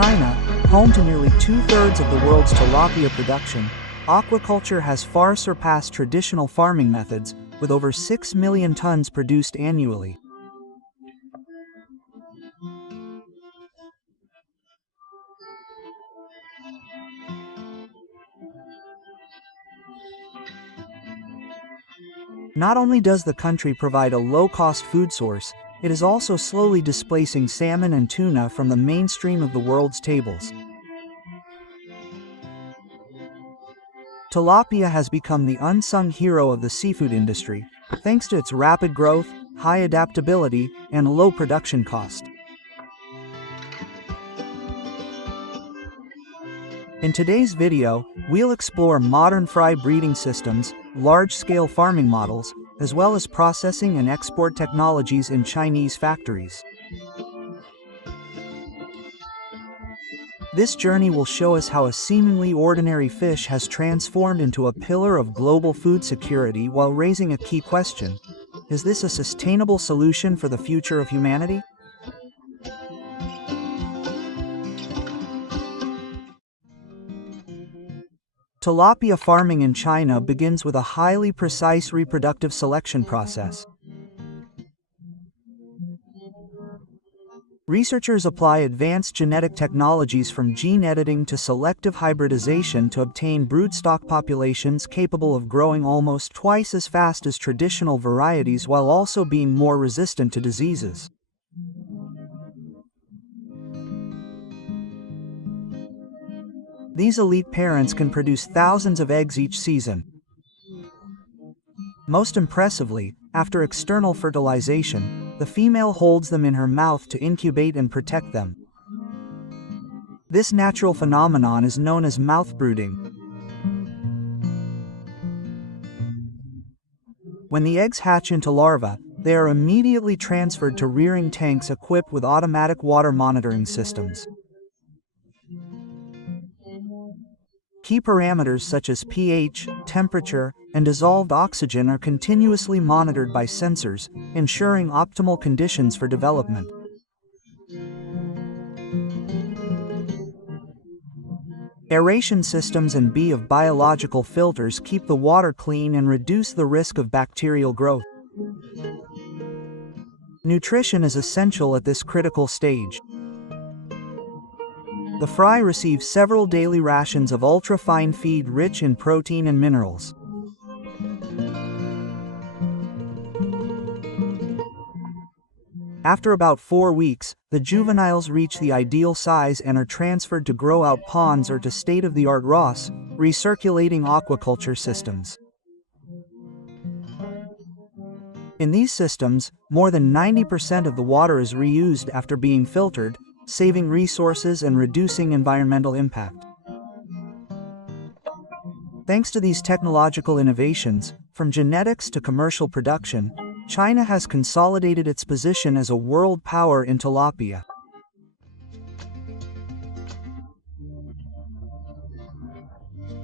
China, home to nearly two-thirds of the world's tilapia production, aquaculture has far surpassed traditional farming methods, with over 6 million tons produced annually. Not only does the country provide a low-cost food source, it is also slowly displacing salmon and tuna from the mainstream of the world's tables. Tilapia has become the unsung hero of the seafood industry, thanks to its rapid growth, high adaptability, and low production cost. In today's video, we'll explore modern fry breeding systems, large-scale farming models, as well as processing and export technologies in Chinese factories. This journey will show us how a seemingly ordinary fish has transformed into a pillar of global food security while raising a key question: is this a sustainable solution for the future of humanity? Tilapia farming in China begins with a highly precise reproductive selection process. Researchers apply advanced genetic technologies from gene editing to selective hybridization to obtain broodstock populations capable of growing almost twice as fast as traditional varieties while also being more resistant to diseases. These elite parents can produce thousands of eggs each season. Most impressively, after external fertilization, the female holds them in her mouth to incubate and protect them. This natural phenomenon is known as mouth brooding. When the eggs hatch into larvae, they are immediately transferred to rearing tanks equipped with automatic water monitoring systems. Key parameters such as pH, temperature, and dissolved oxygen are continuously monitored by sensors, ensuring optimal conditions for development. Aeration systems and biological filters keep the water clean and reduce the risk of bacterial growth. Nutrition is essential at this critical stage. The fry receives several daily rations of ultra-fine feed rich in protein and minerals. After about 4 weeks, the juveniles reach the ideal size and are transferred to grow-out ponds or to state-of-the-art ROS, recirculating aquaculture systems. In these systems, more than 90% of the water is reused after being filtered, saving resources and reducing environmental impact. Thanks to these technological innovations, from genetics to commercial production, China has consolidated its position as a world power in tilapia.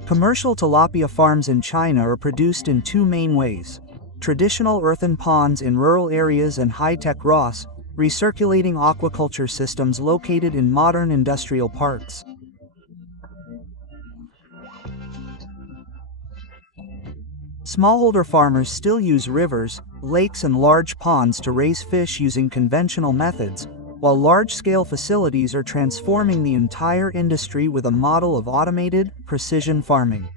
Commercial tilapia farms in China are produced in two main ways: traditional earthen ponds in rural areas and high-tech ROS, recirculating aquaculture systems located in modern industrial parks. Smallholder farmers still use rivers, lakes, and large ponds to raise fish using conventional methods, while large-scale facilities are transforming the entire industry with a model of automated, precision farming.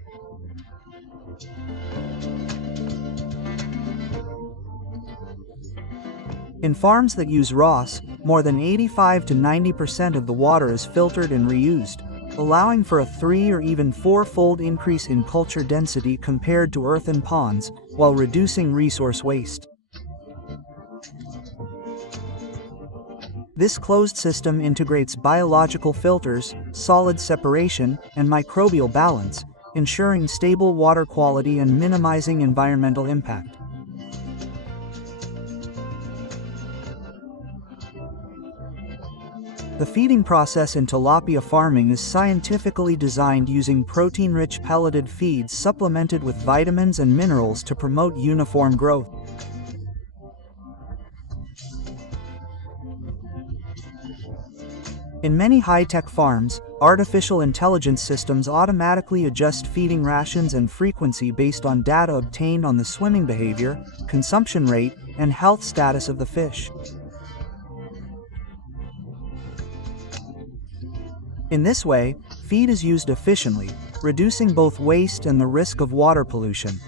In farms that use ROS, more than 85 to 90% of the water is filtered and reused, allowing for a 3- or even 4-fold increase in culture density compared to earthen ponds, while reducing resource waste. This closed system integrates biological filters, solid separation, and microbial balance, ensuring stable water quality and minimizing environmental impact. The feeding process in tilapia farming is scientifically designed using protein-rich pelleted feeds supplemented with vitamins and minerals to promote uniform growth. In many high-tech farms, artificial intelligence systems automatically adjust feeding rations and frequency based on data obtained on the swimming behavior, consumption rate, and health status of the fish. In this way, feed is used efficiently, reducing both waste and the risk of water pollution.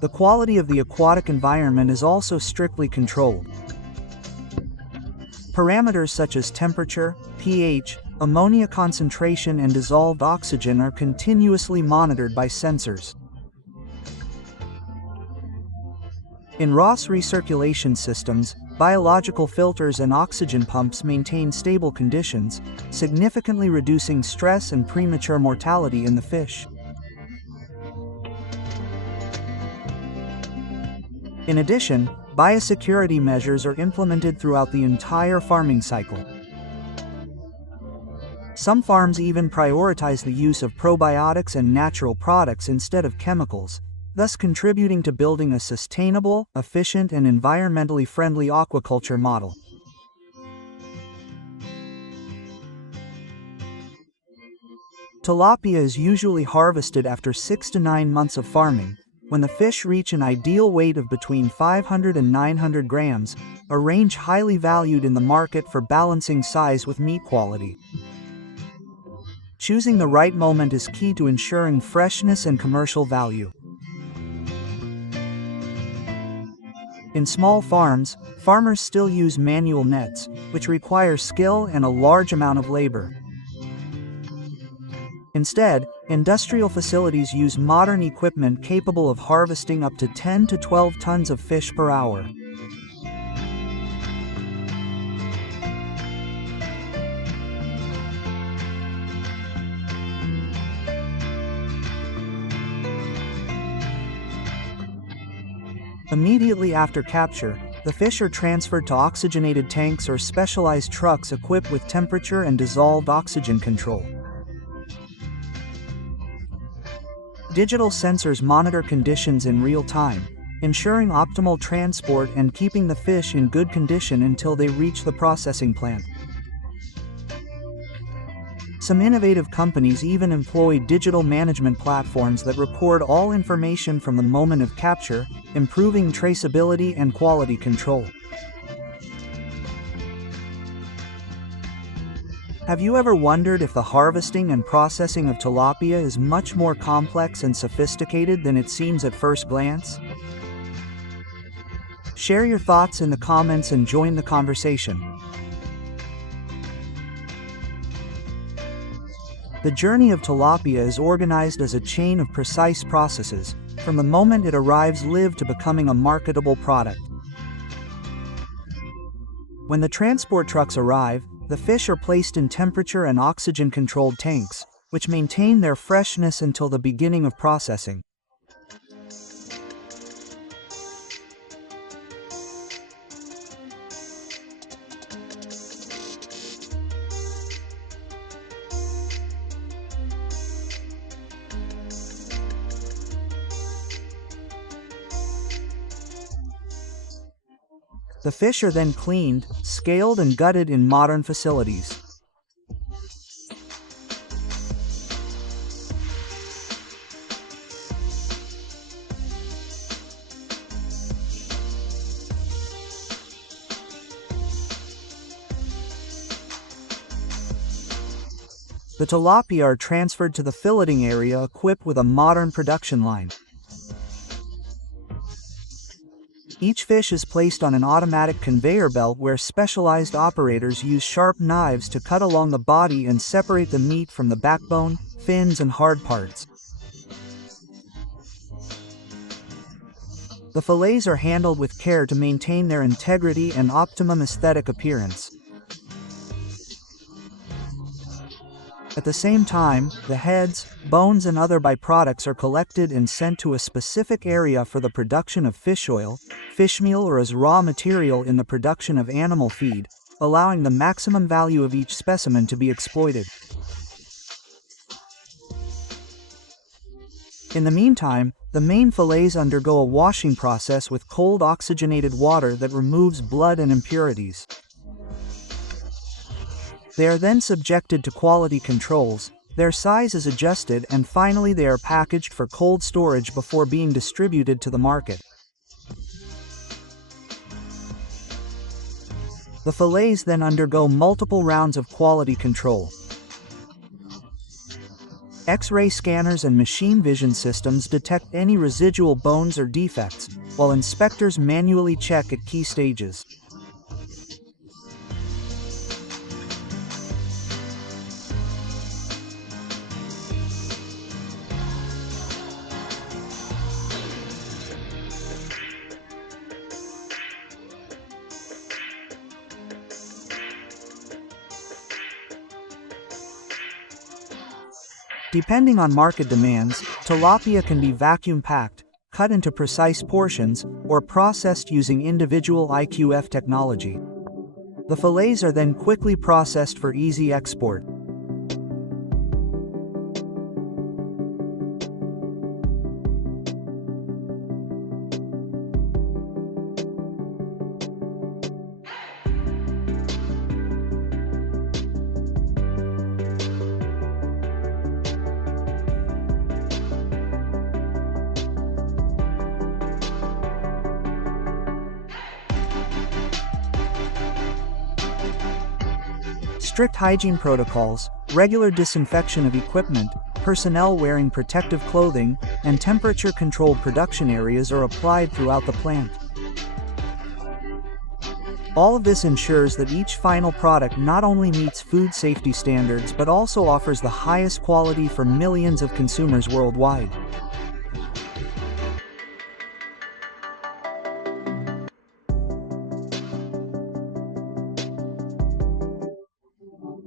The quality of the aquatic environment is also strictly controlled. Parameters such as temperature, pH, ammonia concentration, and dissolved oxygen are continuously monitored by sensors. In ROS recirculation systems, biological filters and oxygen pumps maintain stable conditions, significantly reducing stress and premature mortality in the fish. In addition, biosecurity measures are implemented throughout the entire farming cycle. Some farms even prioritize the use of probiotics and natural products instead of chemicals, thus contributing to building a sustainable, efficient, and environmentally friendly aquaculture model. Tilapia is usually harvested after 6 to 9 months of farming, when the fish reach an ideal weight of between 500 and 900 grams, a range highly valued in the market for balancing size with meat quality. Choosing the right moment is key to ensuring freshness and commercial value. In small farms, farmers still use manual nets, which require skill and a large amount of labor. Instead, industrial facilities use modern equipment capable of harvesting up to 10 to 12 tons of fish per hour. Immediately after capture, the fish are transferred to oxygenated tanks or specialized trucks equipped with temperature and dissolved oxygen control. Digital sensors monitor conditions in real time, ensuring optimal transport and keeping the fish in good condition until they reach the processing plant. Some innovative companies even employ digital management platforms that record all information from the moment of capture, improving traceability and quality control. Have you ever wondered if the harvesting and processing of tilapia is much more complex and sophisticated than it seems at first glance? Share your thoughts in the comments and join the conversation. The journey of tilapia is organized as a chain of precise processes, from the moment it arrives live to becoming a marketable product. When the transport trucks arrive, the fish are placed in temperature and oxygen-controlled tanks, which maintain their freshness until the beginning of processing. The fish are then cleaned, scaled, and gutted in modern facilities. The tilapia are transferred to the filleting area equipped with a modern production line. Each fish is placed on an automatic conveyor belt where specialized operators use sharp knives to cut along the body and separate the meat from the backbone, fins, and hard parts. The fillets are handled with care to maintain their integrity and optimum aesthetic appearance. At the same time, the heads, bones, and other byproducts are collected and sent to a specific area for the production of fish oil, fish meal, or as raw material in the production of animal feed, allowing the maximum value of each specimen to be exploited. In the meantime, the main fillets undergo a washing process with cold oxygenated water that removes blood and impurities. They are then subjected to quality controls, their size is adjusted, and finally they are packaged for cold storage before being distributed to the market. The fillets then undergo multiple rounds of quality control. X-ray scanners and machine vision systems detect any residual bones or defects, while inspectors manually check at key stages. Depending on market demands, tilapia can be vacuum-packed, cut into precise portions, or processed using individual IQF technology. The fillets are then quickly processed for easy export. Strict hygiene protocols, regular disinfection of equipment, personnel wearing protective clothing, and temperature-controlled production areas are applied throughout the plant. All of this ensures that each final product not only meets food safety standards but also offers the highest quality for millions of consumers worldwide.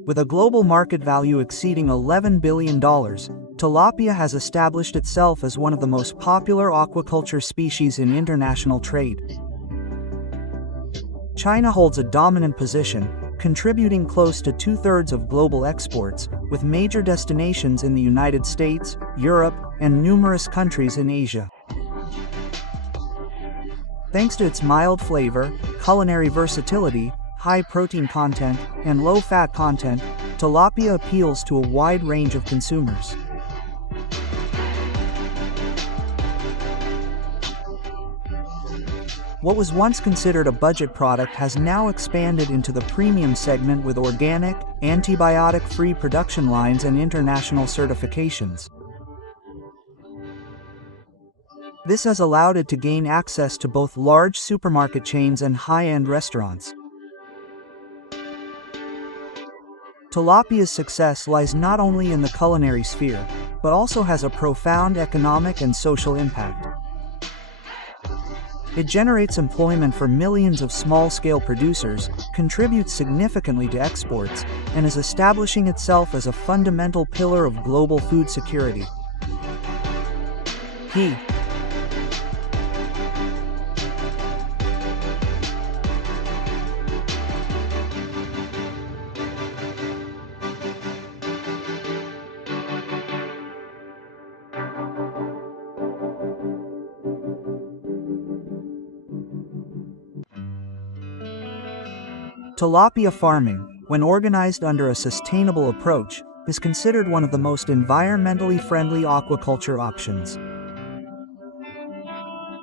With a global market value exceeding $11 billion, tilapia has established itself as one of the most popular aquaculture species in international trade. China holds a dominant position, contributing close to 2/3 of global exports, with major destinations in the United States, Europe, and numerous countries in Asia. Thanks to its mild flavor, culinary versatility, high protein content, and low fat content, tilapia appeals to a wide range of consumers. What was once considered a budget product has now expanded into the premium segment with organic, antibiotic-free production lines and international certifications. This has allowed it to gain access to both large supermarket chains and high-end restaurants. Tilapia's success lies not only in the culinary sphere, but also has a profound economic and social impact. It generates employment for millions of small-scale producers, contributes significantly to exports, and is establishing itself as a fundamental pillar of global food security. Tilapia farming, when organized under a sustainable approach, is considered one of the most environmentally friendly aquaculture options.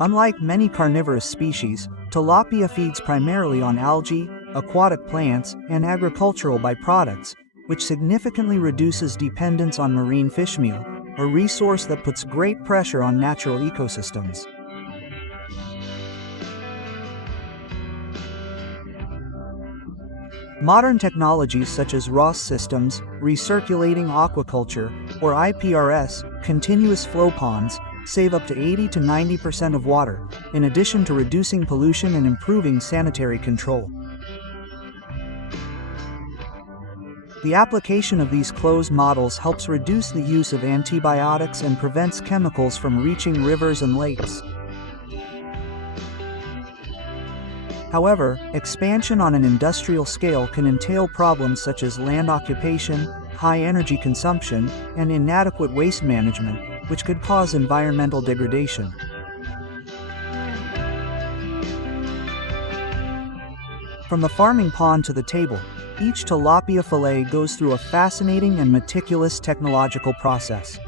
Unlike many carnivorous species, tilapia feeds primarily on algae, aquatic plants, and agricultural byproducts, which significantly reduces dependence on marine fish meal, a resource that puts great pressure on natural ecosystems. Modern technologies such as ROS systems, recirculating aquaculture, or IPRS, continuous flow ponds, save up to 80 to 90% of water, in addition to reducing pollution and improving sanitary control. The application of these closed models helps reduce the use of antibiotics and prevents chemicals from reaching rivers and lakes. However, expansion on an industrial scale can entail problems such as land occupation, high energy consumption, and inadequate waste management, which could cause environmental degradation. From the farming pond to the table, each tilapia fillet goes through a fascinating and meticulous technological process.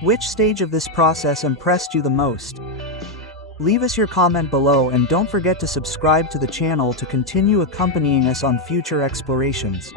Which stage of this process impressed you the most? Leave us your comment below and don't forget to subscribe to the channel to continue accompanying us on future explorations.